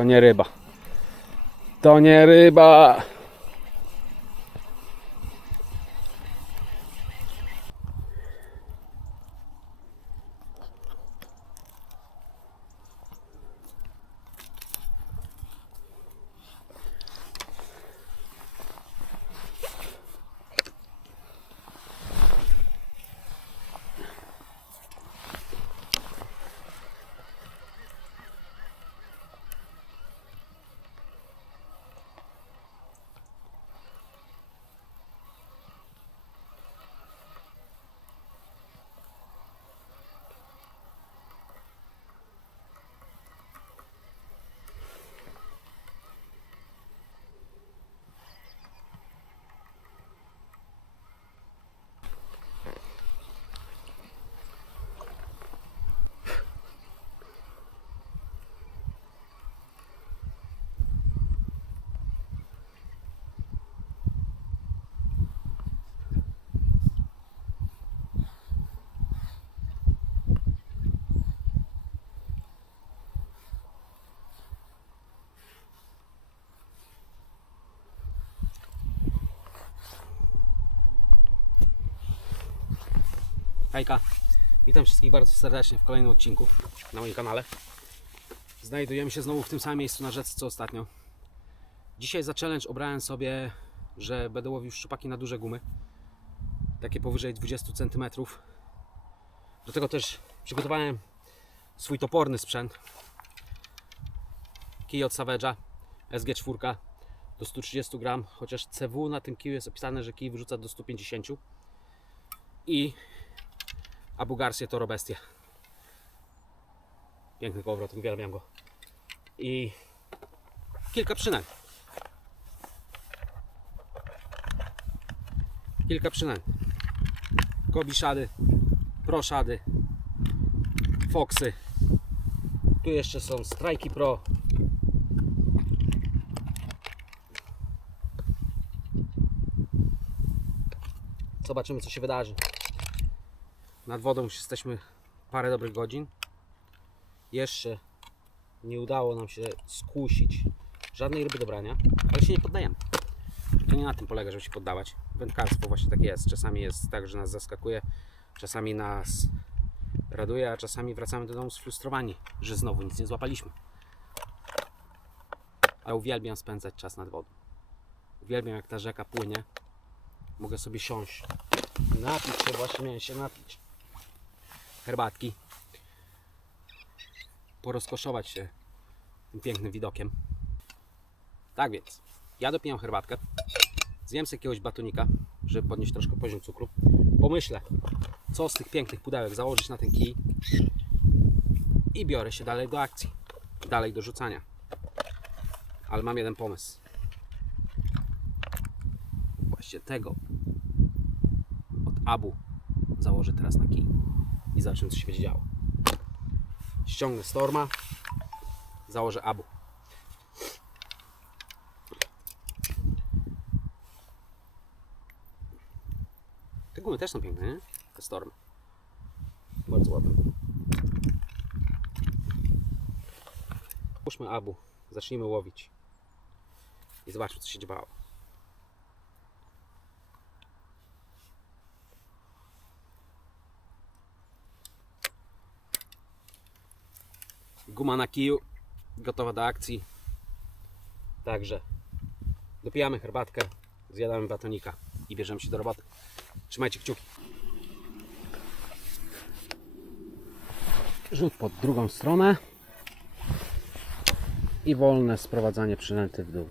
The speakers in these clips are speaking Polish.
To nie ryba. To nie ryba. Hejka, witam wszystkich bardzo serdecznie w kolejnym odcinku na moim kanale. Znajdujemy się znowu w tym samym miejscu na rzece co ostatnio. Dzisiaj za challenge obrałem sobie, że będę łowił szczupaki na duże gumy. Takie powyżej 20 cm. Do tego też przygotowałem swój toporny sprzęt. Kij od Savage'a SG4 do 130 gram, chociaż CW na tym kiju jest opisane, że kij wyrzuca do 150 i Abu Garcia Toro Bestia. Piękny powrót, uwielbiam go. I kilka przynęt. Kilka przynęt. Kobiszady, proszady, foksy. Tu jeszcze są strajki pro. Zobaczymy co się wydarzy. Nad wodą już jesteśmy parę dobrych godzin. Jeszcze nie udało nam się skusić żadnej ryby do brania, ale się nie poddajemy. To nie na tym polega, żeby się poddawać. Wędkarstwo właśnie tak jest. Czasami jest tak, że nas zaskakuje, czasami nas raduje, a czasami wracamy do domu sfrustrowani, że znowu nic nie złapaliśmy. Ale uwielbiam spędzać czas nad wodą. Uwielbiam jak ta rzeka płynie. Mogę sobie siąść. Napić się, właśnie miałem się napić herbatki. Porozkoszować się tym pięknym widokiem. Tak więc, ja dopijam herbatkę. Zjem sobie jakiegoś batonika, żeby podnieść troszkę poziom cukru. Pomyślę, co z tych pięknych pudełek założyć na ten kij. I biorę się dalej do akcji. Dalej do rzucania. Ale mam jeden pomysł. Właśnie tego od Abu założę teraz na kij i zobaczymy co się będzie działo. Ściągnę Storma, założę Abu. Te gumy też są piękne, nie? Te Stormy. Bardzo ładne. Puszmy Abu, zacznijmy łowić i zobaczmy co się działo. Guma na kiju, gotowa do akcji. Także dopijamy herbatkę, zjadamy batonika i bierzemy się do roboty. Trzymajcie kciuki. Rzut pod drugą stronę i wolne sprowadzanie przynęty w dół.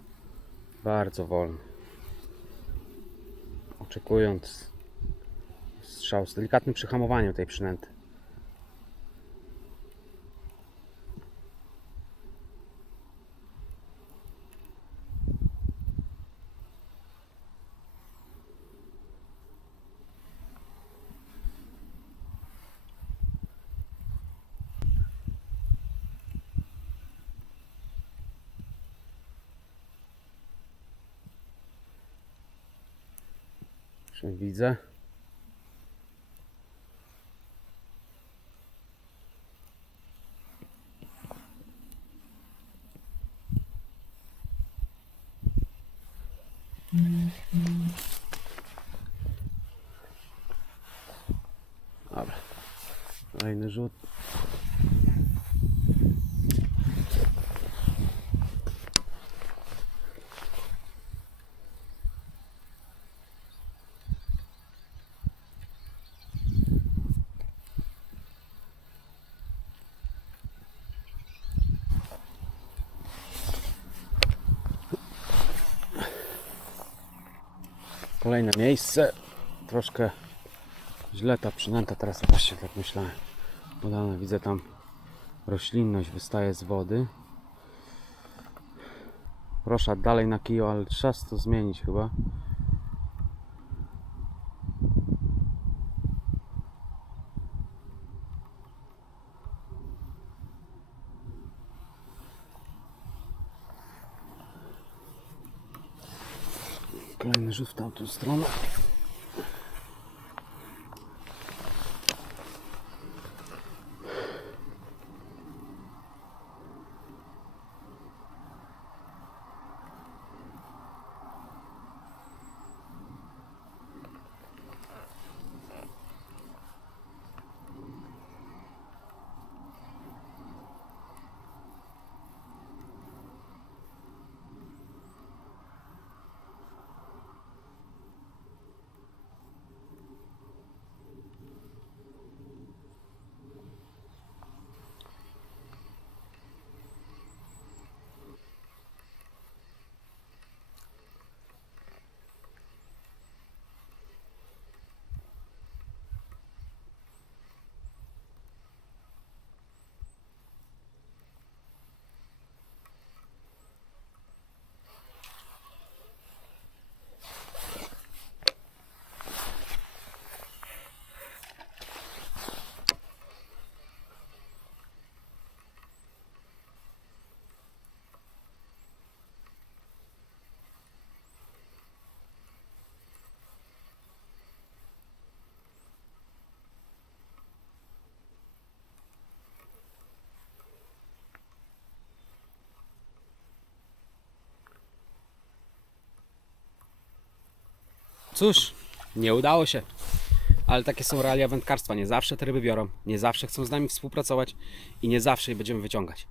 Bardzo wolne. Oczekując strzał z delikatnym przyhamowaniem tej przynęty. Już widzę. Dobra. Kolejny rzut. Kolejne miejsce. Troszkę źle ta przynęta teraz właśnie tak myślałem. Podane widzę tam roślinność wystaje z wody. Proszę dalej na kiju, ale czas to zmienić chyba. Kolejny rzut w tamtą stronę. Cóż, nie udało się. Ale takie są realia wędkarstwa. Nie zawsze te ryby biorą, nie zawsze chcą z nami współpracować i nie zawsze je będziemy wyciągać.